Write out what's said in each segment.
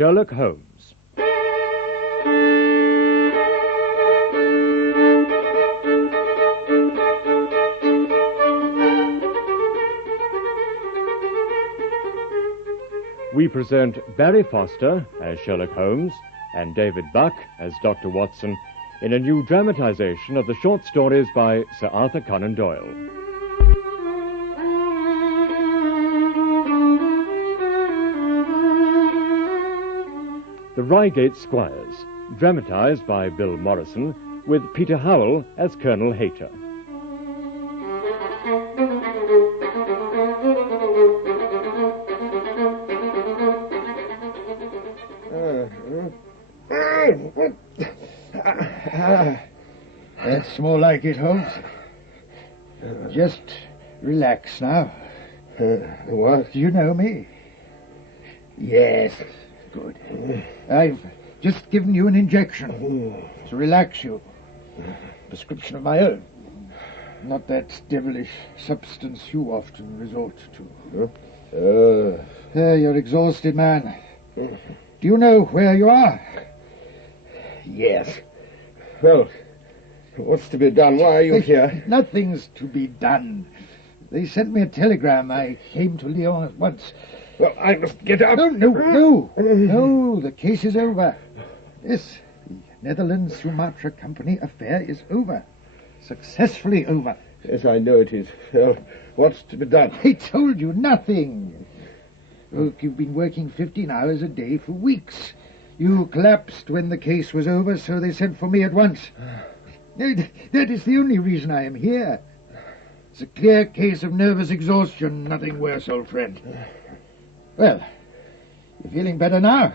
Sherlock Holmes. We present Barry Foster as Sherlock Holmes and David Buck as Dr. Watson in a new dramatization of the short stories by Sir Arthur Conan Doyle. The Reigate Squires, dramatized by Bill Morrison, with Peter Howell as Colonel Hayter. That's more like it, Holmes. Just relax now. What? Do you know me? Yes. Good. I've just given you an injection to relax you. Prescription of my own. Not that devilish substance you often resort to. You're exhausted, man. Do you know where you are? Yes. Well, what's to be done? Why are you here? Nothing's to be done. They sent me a telegram. I came to Lyon at once. Well, I must get up. No, the case is over. Yes, the Netherlands-Sumatra Company affair is over. Successfully over. Yes, I know it is. Well, what's to be done? I told you nothing. Look, you've been working 15 hours a day for weeks. You collapsed when the case was over, so they sent for me at once. That is the only reason I am here. It's a clear case of nervous exhaustion, nothing worse, old friend. Well, you're feeling better now?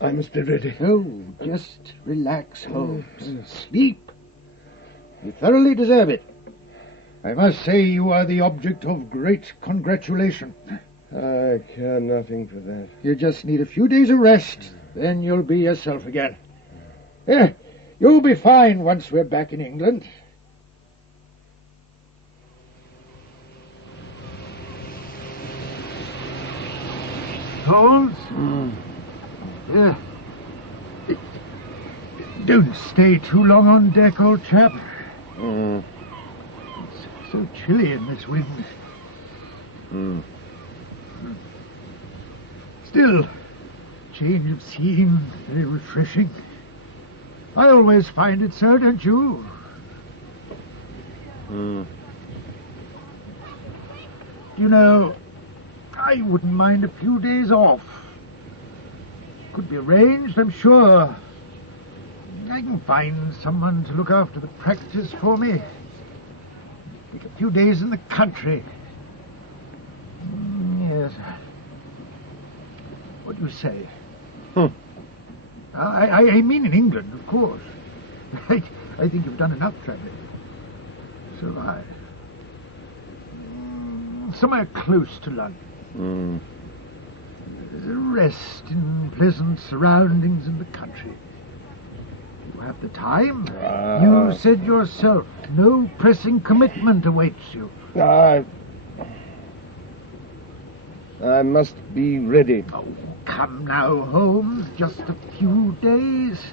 I must be ready. Oh, just relax, Holmes. Sleep. You thoroughly deserve it. I must say you are the object of great congratulation. I care nothing for that. You just need a few days of rest, then you'll be yourself again. Yeah, you'll be fine once we're back in England. Holmes? Yeah. Don't stay too long on deck, old chap. It's so chilly in this wind. Still, change of scene, very refreshing. I always find it so, don't you? You know, I wouldn't mind a few days off. Could be arranged, I'm sure. I can find someone to look after the practice for me. Take a few days in the country. Yes. What do you say? I mean in England, of course. I think you've done enough travelling. So have I. Somewhere close to London. There's a rest in pleasant surroundings in the country. You have the time. You said yourself, no pressing commitment awaits you. I must be ready. Oh, come now, Holmes. Just a few days.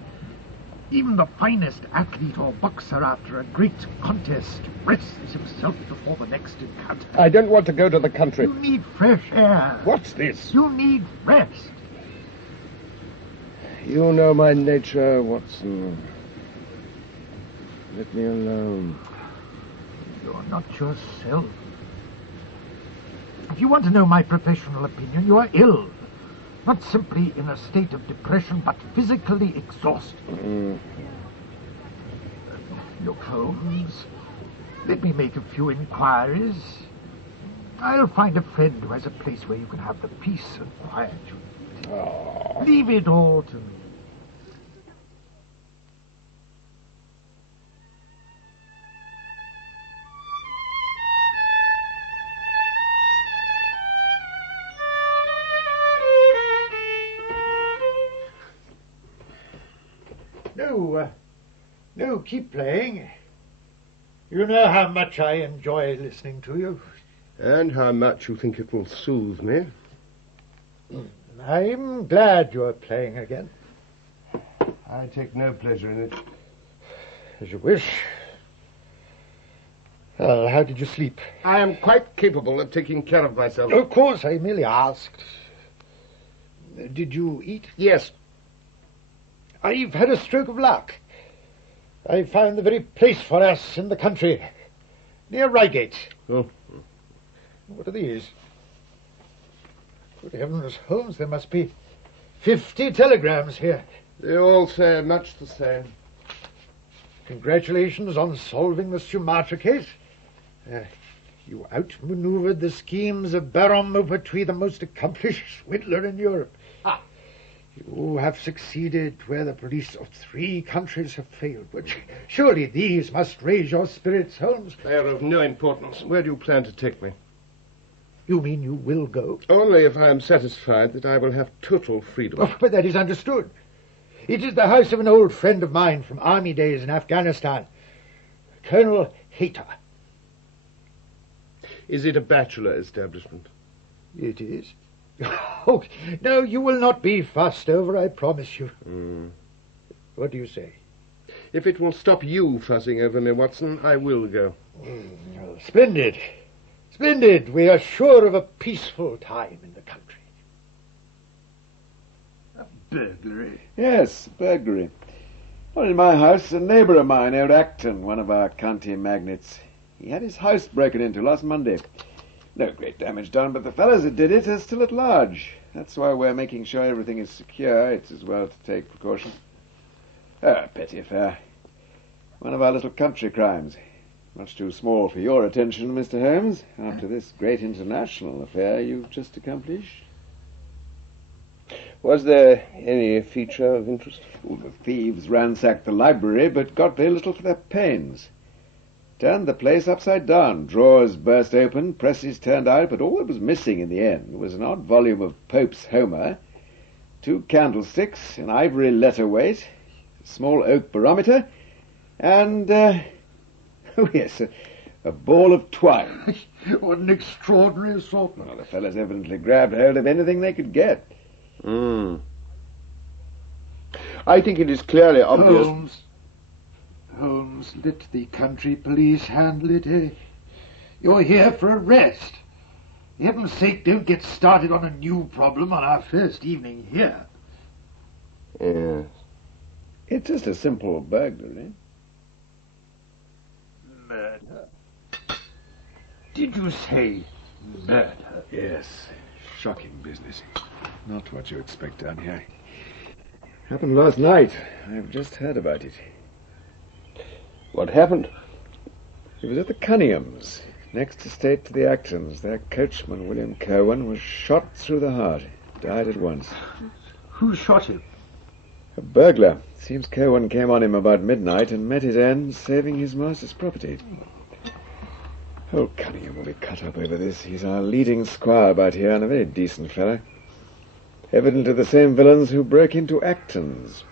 Even the finest athlete or boxer after a great contest rests himself before the next encounter. I don't want to go to the country. You need fresh air. What's this? You need rest. You know my nature, Watson. Let me alone. You're not yourself. If you want to know my professional opinion, you are ill. Not simply in a state of depression, but physically exhausted. Look, Holmes, let me make a few inquiries. I'll find a friend who has a place where you can have the peace and quiet you need. Leave it all to me. No, keep playing. You know how much I enjoy listening to you. And how much you think it will soothe me. I'm glad you're playing again. I take no pleasure in it. As you wish. Well, how did you sleep? I am quite capable of taking care of myself. Of course, I merely asked. Did you eat? Yes. I've had a stroke of luck. I found the very place for us in the country, near Reigate. Oh. What are these? Good heavens, Holmes, there must be 50 telegrams here. They all say much the same. Congratulations on solving the Sumatra case. You outmaneuvered the schemes of Baron Maupertuis, the most accomplished swindler in Europe. You have succeeded where the police of 3 countries have failed. But surely these must raise your spirits, Holmes. They are of no importance. Where do you plan to take me? You mean you will go? Only if I am satisfied that I will have total freedom. Oh, but that is understood. It is the house of an old friend of mine from army days in Afghanistan, Colonel Hayter. Is it a bachelor establishment? It is. Oh, no, you will not be fussed over, I promise you. What do you say? If it will stop you fussing over me, Watson, I will go. Splendid. Splendid. We are sure of a peaceful time in the country. A burglary? Yes, burglary. Well, in my house, a neighbour of mine, old Acton, one of our county magnates. He had his house broken into last Monday. No great damage done, but the fellows that did it are still at large. That's why we're making sure everything is secure. It's as well to take precautions. A petty affair. One of our little country crimes. Much too small for your attention, Mr. Holmes, after this great international affair you've just accomplished. Was there any feature of interest? Well, the thieves ransacked the library, but got very little for their pains. Turned the place upside down. Drawers burst open, presses turned out, but all that was missing in the end was an odd volume of Pope's Homer, 2 candlesticks, an ivory letter weight, a small oak barometer, and, oh yes, a ball of twine. What an extraordinary assortment. Well, the fellows evidently grabbed hold of anything they could get. I think it is clearly obvious... Holmes, let the country police handle it, eh? You're here for a rest. For heaven's sake, don't get started on a new problem on our first evening here. Yes. It's just a simple burglary. Murder? Did you say murder? Yes, shocking business. Not what you expect down here. Happened last night. I've just heard about it. What happened? It was at the Cunninghams, next estate to the Actons. Their coachman, William Cowan, was shot through the heart. Died at once. Who shot him? A burglar. Seems Cowan came on him about midnight and met his end, saving his master's property. Old Cunningham will be cut up over this. He's our leading squire about here, and a very decent fellow. Evidently the same villains who broke into Actons.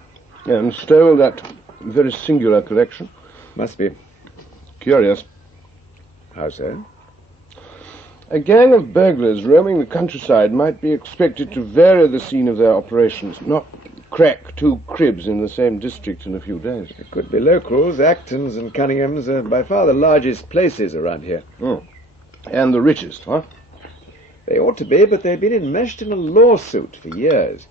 And stole that very singular collection? Must be. Curious. How so? A gang of burglars roaming the countryside might be expected to vary the scene of their operations, not crack 2 cribs in the same district in a few days. It could be locals. Actons and Cunninghams are by far the largest places around here. And the richest, huh? They ought to be, but they've been enmeshed in a lawsuit for years.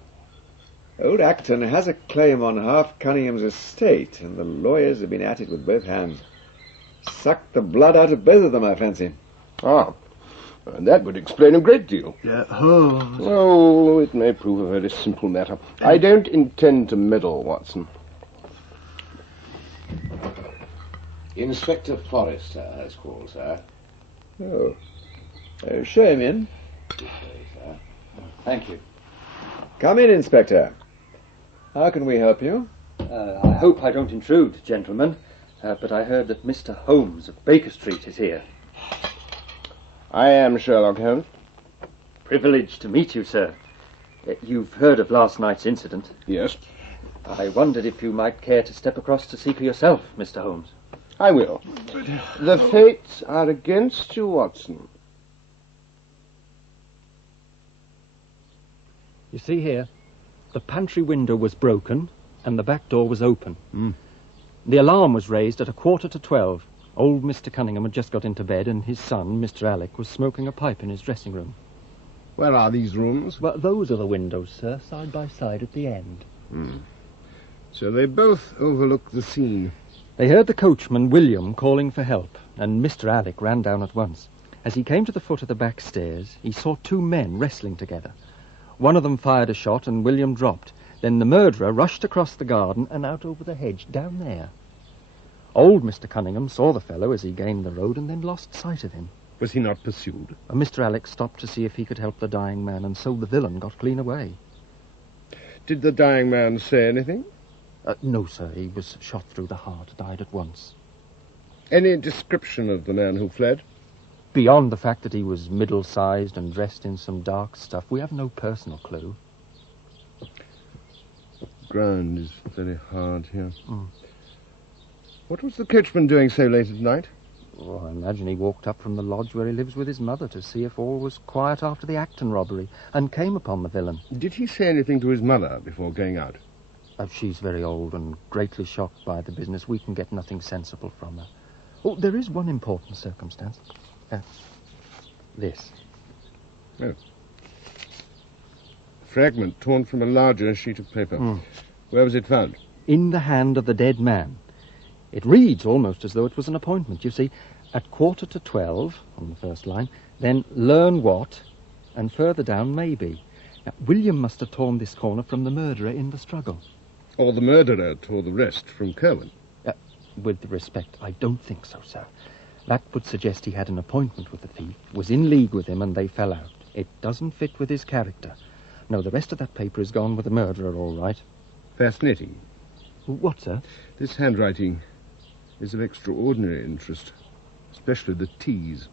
Old Acton has a claim on half Cunningham's estate, and the lawyers have been at it with both hands. Sucked the blood out of both of them, I fancy. And that would explain a great deal. Holmes. Oh, it may prove a very simple matter. I don't intend to meddle, Watson. Inspector Forrester has called, sir. Oh. Show him in. This way, sir. Thank you. Come in, Inspector. How can we help you? I hope I don't intrude, gentlemen, but I heard that Mr. Holmes of Baker Street is here. I am Sherlock Holmes. Privileged to meet you, sir. You've heard of last night's incident. Yes. I wondered if you might care to step across to see for yourself, Mr. Holmes. I will. The fates are against you, Watson. You see here, the pantry window was broken and the back door was open. The alarm was raised at 11:45. Old Mr. Cunningham had just got into bed and his son, Mr. Alec, was smoking a pipe in his dressing room. Where are these rooms? Well, those are the windows, sir, side by side at the end. So they both overlook the scene. They heard the coachman, William, calling for help, and Mr. Alec ran down at once. As he came to the foot of the back stairs, he saw two men wrestling together. One of them fired a shot and William dropped. Then the murderer rushed across the garden and out over the hedge down there. Old Mr. Cunningham saw the fellow as he gained the road and then lost sight of him. Was he not pursued? Mr. Alec stopped to see if he could help the dying man, and so the villain got clean away. Did the dying man say anything? No, sir. He was shot through the heart, died at once. Any description of the man who fled? Beyond the fact that he was middle-sized and dressed in some dark stuff, we have no personal clue. The ground is very hard here. What was the coachman doing so late at night? Well, I imagine he walked up from the lodge where he lives with his mother to see if all was quiet after the Acton robbery, and came upon the villain. Did he say anything to his mother before going out? She's very old and greatly shocked by the business. We can get nothing sensible from her. Oh, there is one important circumstance. This. Oh. Fragment torn from a larger sheet of paper. Where was it found? In the hand of the dead man. It reads almost as though it was an appointment. You see, at 11:45 on the first line, then learn what, and further down maybe. Now, William must have torn this corner from the murderer in the struggle. Or the murderer tore the rest from Conan. With respect, I don't think so, sir. That would suggest he had an appointment with the thief, was in league with him, and they fell out. It doesn't fit with his character. No, the rest of that paper is gone with the murderer, all right. Fascinating. What, sir? This handwriting is of extraordinary interest, especially the T's.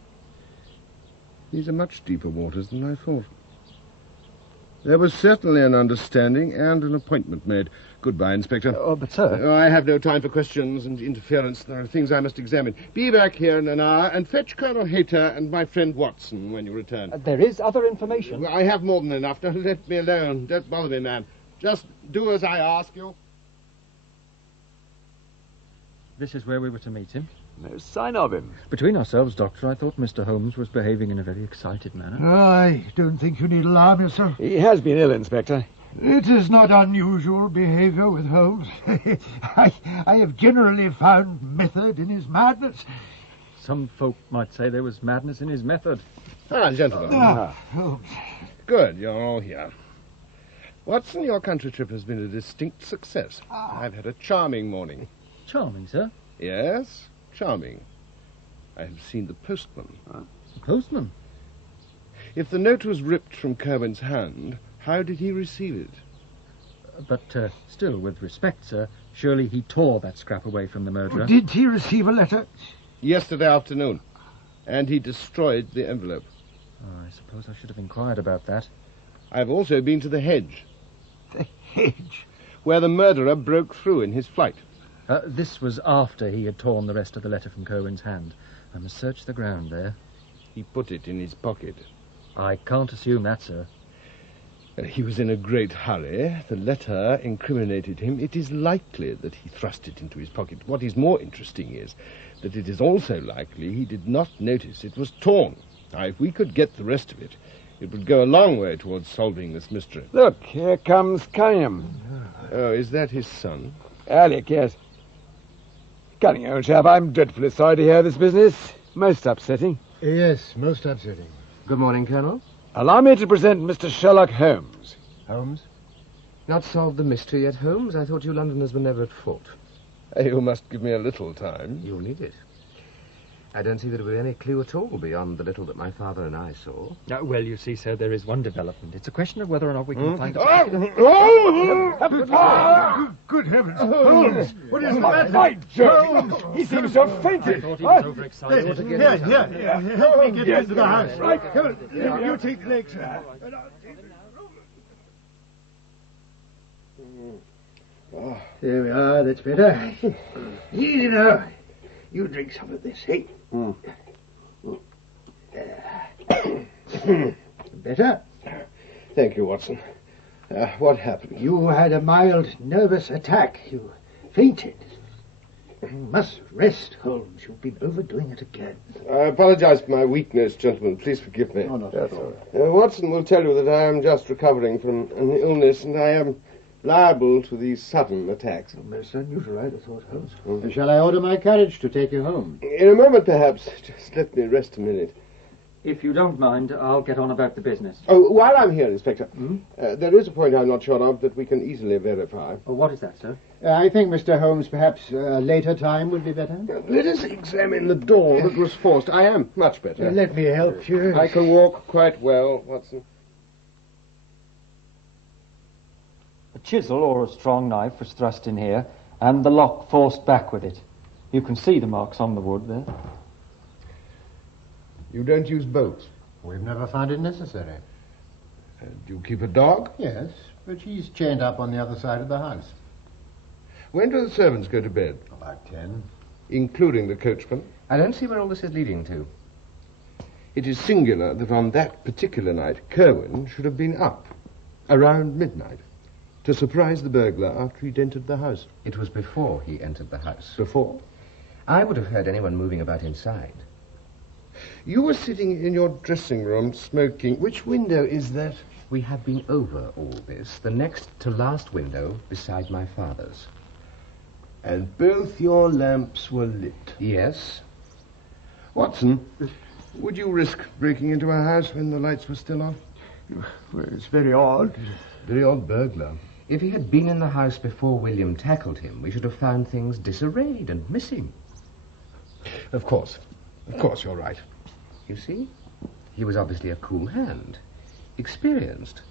These are much deeper waters than I thought. There was certainly an understanding and an appointment made. Goodbye, Inspector. But, sir... I have no time for questions and interference. There are things I must examine. Be back here in an hour and fetch Colonel Hayter and my friend Watson when you return. There is other information. I have more than enough. Now, let me alone. Don't bother me, man. Just do as I ask you. This is where we were to meet him. No sign of him. Between ourselves, Doctor, I thought Mr. Holmes was behaving in a very excited manner. I don't think you need alarm yourself. He has been ill, Inspector. It is not unusual behaviour with Holmes. I have generally found method in his madness. Some folk might say there was madness in his method. Gentlemen. Holmes. Good, you're all here. Watson, your country trip has been a distinct success. I've had a charming morning. Charming, sir. Yes, charming. I have seen the postman. The postman? If the note was ripped from Kerwin's hand, how did he receive it? But still, with respect, sir, surely he tore that scrap away from the murderer. Did he receive a letter? Yesterday afternoon. And he destroyed the envelope. I suppose I should have inquired about that. I've also been to the hedge. The hedge? Where the murderer broke through in his flight. This was after he had torn the rest of the letter from Kerwin's hand. I must search the ground there. He put it in his pocket. I can't assume that, sir. He was in a great hurry. The letter incriminated him. It is likely that he thrust it into his pocket. What is more interesting is that it is also likely he did not notice it was torn. Now, if we could get the rest of it, it would go a long way towards solving this mystery. Look, here comes Cunningham. Oh, is that his son? Alec, yes. Cunningham, old chap, I'm dreadfully sorry to hear this business. Most upsetting. Yes, most upsetting. Good morning, Colonel. Allow me to present Mr. Sherlock Holmes. Holmes? Not solved the mystery yet, Holmes? I thought you Londoners were never at fault. You must give me a little time. You'll need it. I don't see that there be any clue at all beyond the little that my father and I saw. Well, you see, sir, there is one development. It's a question of whether or not we can find... Good heavens! Holmes! What is the matter? By George! He seems to have fainted. I thought he was overexcited. Here. Help me get into the house. Right, come on. You take the legs. There we are, that's better. Easy now. You drink some of this, eh? Better? Thank you, Watson. What happened? You had a mild nervous attack. You fainted. You must rest, Holmes. You've been overdoing it again. I apologize for my weakness, gentlemen. Please forgive me. No, not at all. Watson will tell you that I am just recovering from an illness, and I am liable to these sudden attacks. Most unusual, I'd have thought, Holmes. Shall I order my carriage to take you home? In a moment, perhaps. Just let me rest a minute. If you don't mind, I'll get on about the business. Oh, while I'm here, Inspector, there is a point I'm not sure of that we can easily verify. Oh, what is that, sir? I think, Mr. Holmes, perhaps a later time would be better. Let us examine the door that was forced. I am much better. Let me help you. I can walk quite well, Watson. A chisel or a strong knife was thrust in here, and the lock forced back with it. You can see the marks on the wood there. You don't use bolts? We've never found it necessary. Do you keep a dog? Yes, but she's chained up on the other side of the house. When do the servants go to bed? About 10. Including the coachman? I don't see where all this is leading to. It is singular that on that particular night, Kerwin should have been up around midnight to surprise the burglar after he'd entered the house. It was before he entered the house. Before? I would have heard anyone moving about inside. You were sitting in your dressing room smoking. Which window is that? We have been over all this. The next to last window beside my father's. And both your lamps were lit. Yes. Watson, would you risk breaking into a house when the lights were still on? Well, it's very odd. Very odd burglar. If he had been in the house before William tackled him, we should have found things disarrayed and missing. Of course. Of course, you're right. You see? He was obviously a cool hand. Experienced.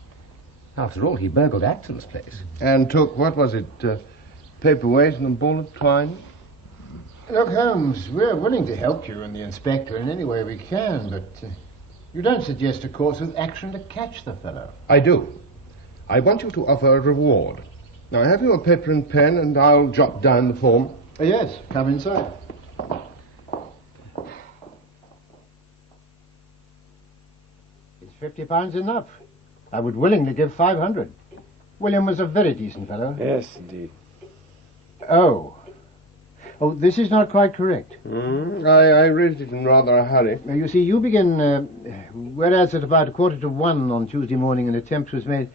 After all, he burgled Acton's place. And took, what was it, paperweight and a ball of twine? Look, Holmes, we're willing to help you and the inspector in any way we can, but you don't suggest a course of action to catch the fellow. I do. I want you to offer a reward. Now, have you a paper and pen, and I'll jot down the form? Yes, come inside. Is £50 enough? I would willingly give 500. William was a very decent fellow. Yes, indeed. Oh, this is not quite correct. I read it in rather a hurry. Now, you see, you begin, whereas at about 1:45 on Tuesday morning an attempt was made.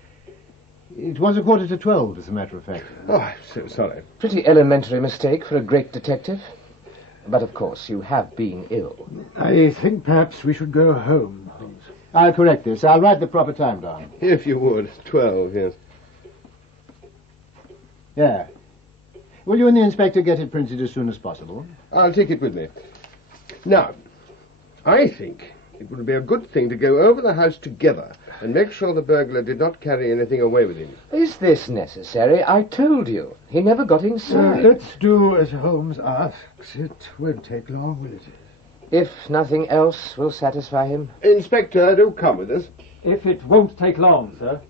It was 11:45, as a matter of fact. Oh, I'm so sorry. Pretty elementary mistake for a great detective. But, of course, you have been ill. I think perhaps we should go home, Holmes. I'll correct this. I'll write the proper time down. If you would. 12, yes. Yeah. Will you and the inspector get it printed as soon as possible? I'll take it with me. Now, I think it would be a good thing to go over the house together and make sure the burglar did not carry anything away with him. Is this necessary? I told you. He never got inside. Let's do as Holmes asks. It won't take long, will it? If nothing else will satisfy him. Inspector, do come with us. If it won't take long, sir.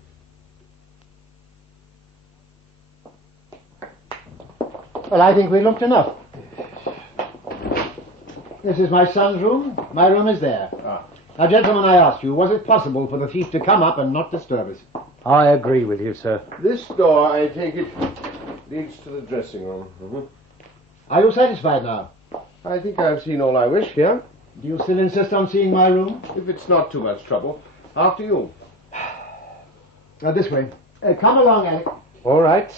Well, I think we looked enough. This is my son's room. My room is there. Now, gentlemen, I ask you, was it possible for the thief to come up and not disturb us? I agree with you, sir. This door, I take it, leads to the dressing room. Are you satisfied now? I think I've seen all I wish here. Do you still insist on seeing my room? If it's not too much trouble. After you. This way. Come along, Alec. All right.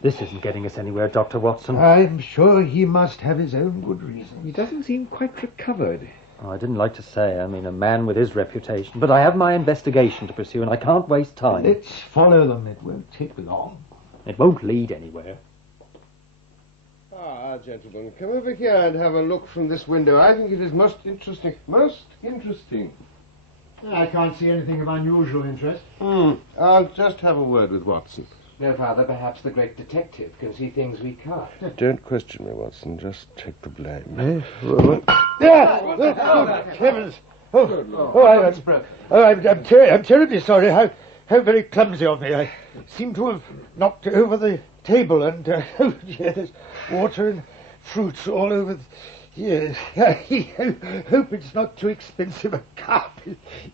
This isn't getting us anywhere, Dr. Watson. I'm sure he must have his own good reasons. He doesn't seem quite recovered. Oh, I didn't like to say, a man with his reputation. But I have my investigation to pursue, and I can't waste time. Let's follow them. It won't take long. It won't lead anywhere. Gentlemen, come over here and have a look from this window. I think it is most interesting. Most interesting. I can't see anything of unusual interest. I'll just have a word with Watson. No, Father, perhaps the great detective can see things we can't. Don't question me, Watson. Just take the blame. Heavens! I'm terribly sorry. How very clumsy of me. I seem to have knocked over the table and there's water and fruits all over Yes, I hope it's not too expensive a cup.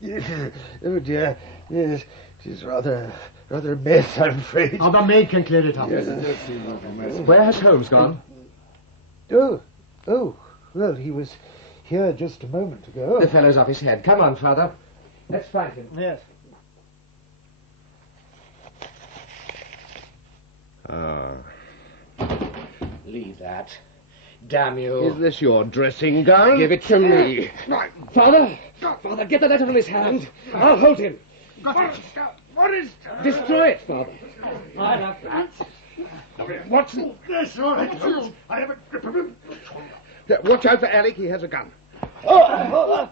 Yes. Oh dear, yes, it is rather a mess, I'm afraid. Oh, the maid can clear it up. Yes, it does seem like a mess. Where has Holmes gone? Oh, well, he was here just a moment ago. The fellow's off his head. Come on, Father. Let's find him. Yes. Leave that. Damn you. Is this your dressing gown? Give it to me. Father! Father, get the letter from his hand. I'll hold him. What is... Destroy it, Father. Watson! Yes, all right, Holmes. I have a grip of him. Watch out for Alec, he has a gun. Well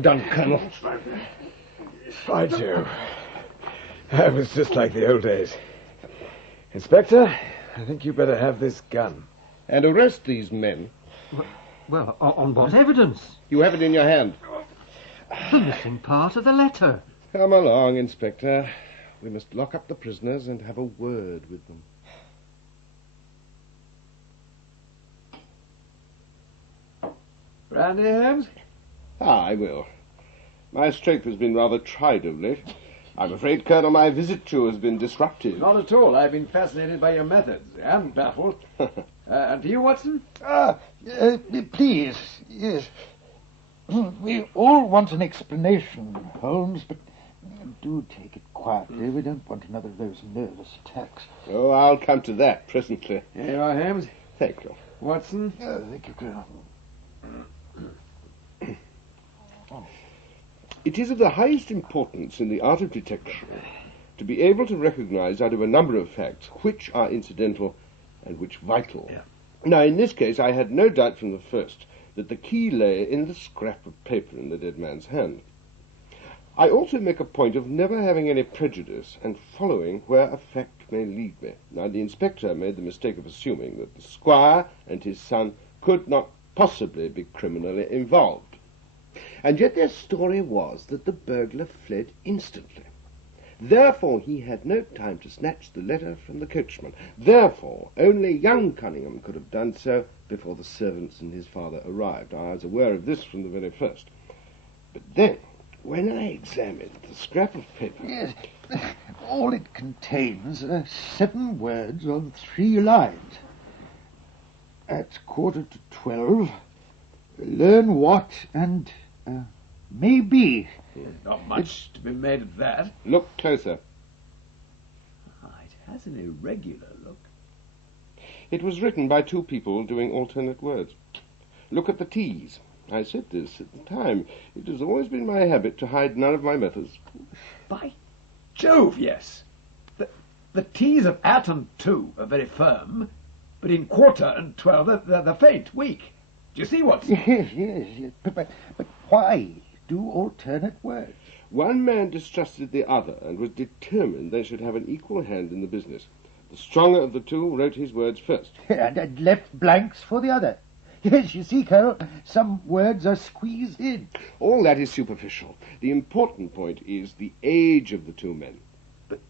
done, Colonel. By Jove. That was just like the old days. Inspector, I think you better have this gun. And arrest these men. Well, on what evidence? You have it in your hand. The missing part of the letter. Come along, Inspector. We must lock up the prisoners and have a word with them. Brandy, Holmes? I will. My strength has been rather tried of late. I'm afraid, Colonel, my visit to you has been disruptive. Not at all. I've been fascinated by your methods and baffled. And to you, Watson? Please, yes. We all want an explanation, Holmes, but do take it quietly. We don't want another of those nervous attacks. Oh, I'll come to that presently. Here you are, Holmes. Thank you. Watson? Thank you, Colonel. It is of the highest importance in the art of detection to be able to recognize out of a number of facts which are incidental and which vital. Yeah. Now, in this case, I had no doubt from the first that the key lay in the scrap of paper in the dead man's hand. I also make a point of never having any prejudice and following where a fact may lead me. Now, the inspector made the mistake of assuming that the squire and his son could not possibly be criminally involved. And yet their story was that the burglar fled instantly. Therefore he had no time to snatch the letter from the coachman. Therefore only young Cunningham could have done so before the servants and his father arrived. I was aware of this from the very first. But then, when I examined the scrap of paper... Yes, all it contains are 7 words on 3 lines. At 11:45, learn what and maybe. Not much to be made of that. Look closer. It has an irregular look. It was written by 2 people doing alternate words. Look at the T's. I said this at the time. It has always been my habit to hide none of my methods. By Jove, yes. The T's of at and to are very firm, but in quarter and 12 they're faint, weak. Do you see what? Yes. But why do alternate words? One man distrusted the other and was determined they should have an equal hand in the business. The stronger of the 2 wrote his words first. And left blanks for the other. Yes, you see, Colonel, some words are squeezed in. All that is superficial. The important point is the age of the 2 men. But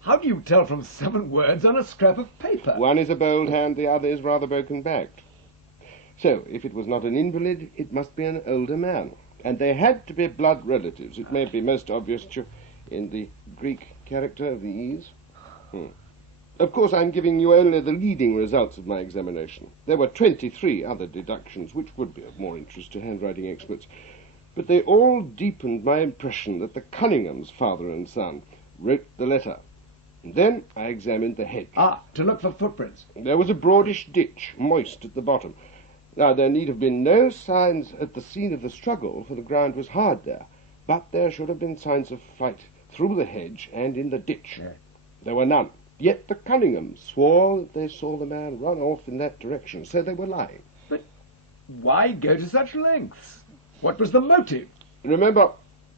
how do you tell from 7 words on a scrap of paper? One is a bold hand, the other is rather broken-backed. So, if it was not an invalid, it must be an older man. And they had to be blood relatives. It may be most obvious to you in the Greek character of the E's. Of course, I'm giving you only the leading results of my examination. There were 23 other deductions, which would be of more interest to handwriting experts. But they all deepened my impression that the Cunninghams, father and son, wrote the letter. And then I examined the hedge. To look for footprints. There was a broadish ditch, moist at the bottom. Now, there need have been no signs at the scene of the struggle, for the ground was hard there. But there should have been signs of flight through the hedge and in the ditch. Yeah. There were none. Yet the Cunninghams swore that they saw the man run off in that direction, so they were lying. But why go to such lengths? What was the motive? Remember,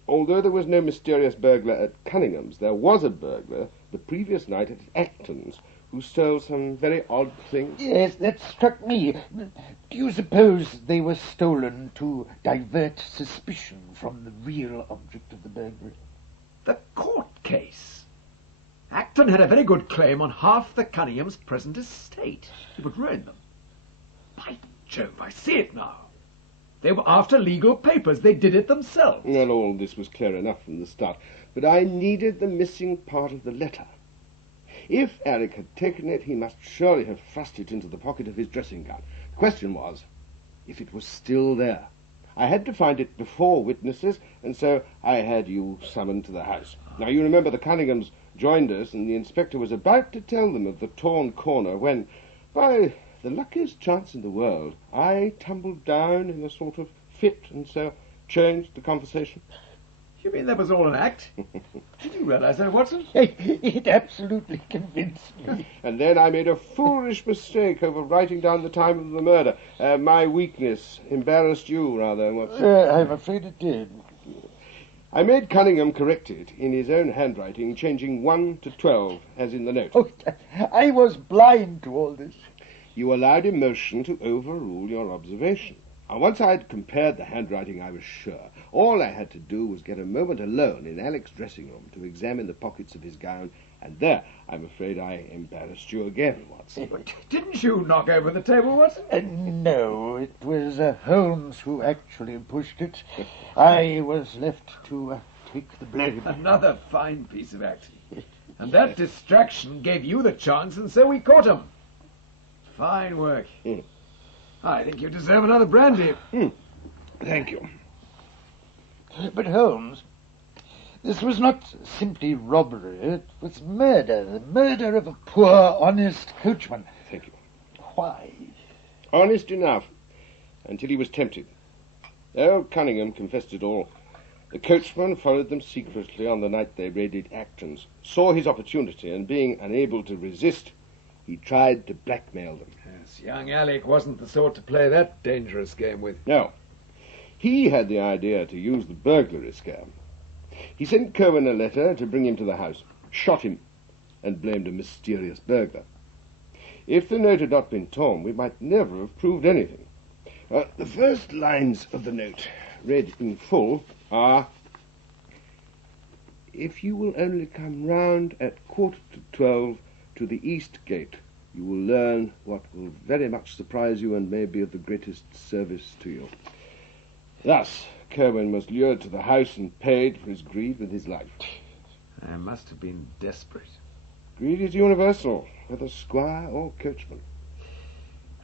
although there was no mysterious burglar at Cunningham's, there was a burglar the previous night at Acton's who stole some very odd things. Yes, that struck me. Do you suppose they were stolen to divert suspicion from the real object of the burglary? The court case. Acton had a very good claim on half the Cunninghams' present estate. It would ruin them. By Jove, I see it now. They were after legal papers. They did it themselves. Well, all this was clear enough from the start, but I needed the missing part of the letter. If Alec had taken it, he must surely have thrust it into the pocket of his dressing gown. The question was, if it was still there. I had to find it before witnesses, and so I had you summoned to the house. Now, you remember the Cunninghams joined us, and the inspector was about to tell them of the torn corner when, by the luckiest chance in the world, I tumbled down in a sort of fit, and so changed the conversation. You mean that was all an act? Did you realize that, Watson? It absolutely convinced me. And then I made a foolish mistake over writing down the time of the murder. My weakness embarrassed you, rather, Watson. I'm afraid it did. I made Cunningham correct it in his own handwriting, changing 1 to 12, as in the note. Oh, I was blind to all this. You allowed emotion to overrule your observation. And once I had compared the handwriting, I was sure. All I had to do was get a moment alone in Alec's dressing room to examine the pockets of his gown, and there, I'm afraid I embarrassed you again, Watson. Didn't you knock over the table, Watson? No, it was Holmes who actually pushed it. I was left to take the blame. Another fine piece of acting. And that distraction gave you the chance, and so we caught him. Fine work. I think you deserve another brandy. Thank you. But Holmes, this was not simply robbery. It was murder. The murder of a poor, honest coachman. Thank you. Why? Honest enough, until he was tempted. Old Cunningham confessed it all. The coachman followed them secretly on the night they raided Acton's, saw his opportunity, and being unable to resist, he tried to blackmail them. Yes, young Alec wasn't the sort to play that dangerous game with. No. He had the idea to use the burglary scam. He sent Conan a letter to bring him to the house, shot him, and blamed a mysterious burglar. If the note had not been torn, we might never have proved anything. The first lines of the note, read in full, are, "If you will only come round at 11:45 to the east gate, you will learn what will very much surprise you and may be of the greatest service to you." Thus, Conan was lured to the house and paid for his greed with his life. I must have been desperate. Greed is universal, whether squire or coachman.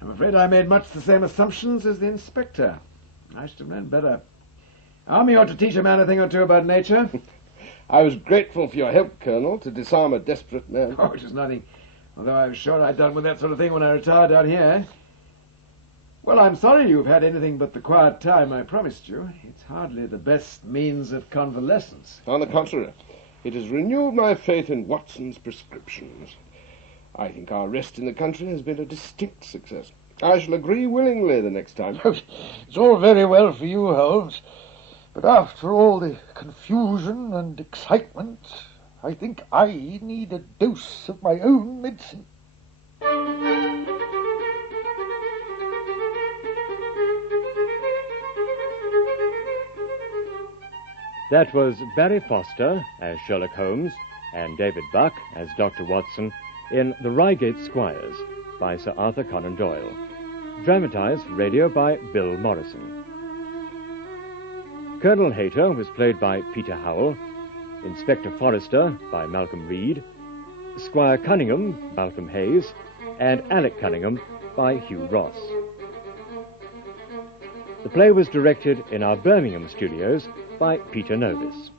I'm afraid I made much the same assumptions as the inspector. I should have known better. Army ought to teach a man a thing or two about nature. I was grateful for your help, Colonel, to disarm a desperate man. Oh, it was nothing. Although I was sure I'd done with that sort of thing when I retired out here. Well, I'm sorry you've had anything but the quiet time I promised you. It's hardly the best means of convalescence. On the contrary, it has renewed my faith in Watson's prescriptions. I think our rest in the country has been a distinct success. I shall agree willingly the next time. It's all very well for you, Holmes, but after all the confusion and excitement, I think I need a dose of my own medicine. That was Barry Foster as Sherlock Holmes and David Buck as Dr. Watson in The Reigate Squires by Sir Arthur Conan Doyle. Dramatized for radio by Bill Morrison. Colonel Hayter was played by Peter Howell, Inspector Forrester by Malcolm Reed, Squire Cunningham, Malcolm Hayes, and Alec Cunningham by Hugh Ross. The play was directed in our Birmingham studios by Peter Novis.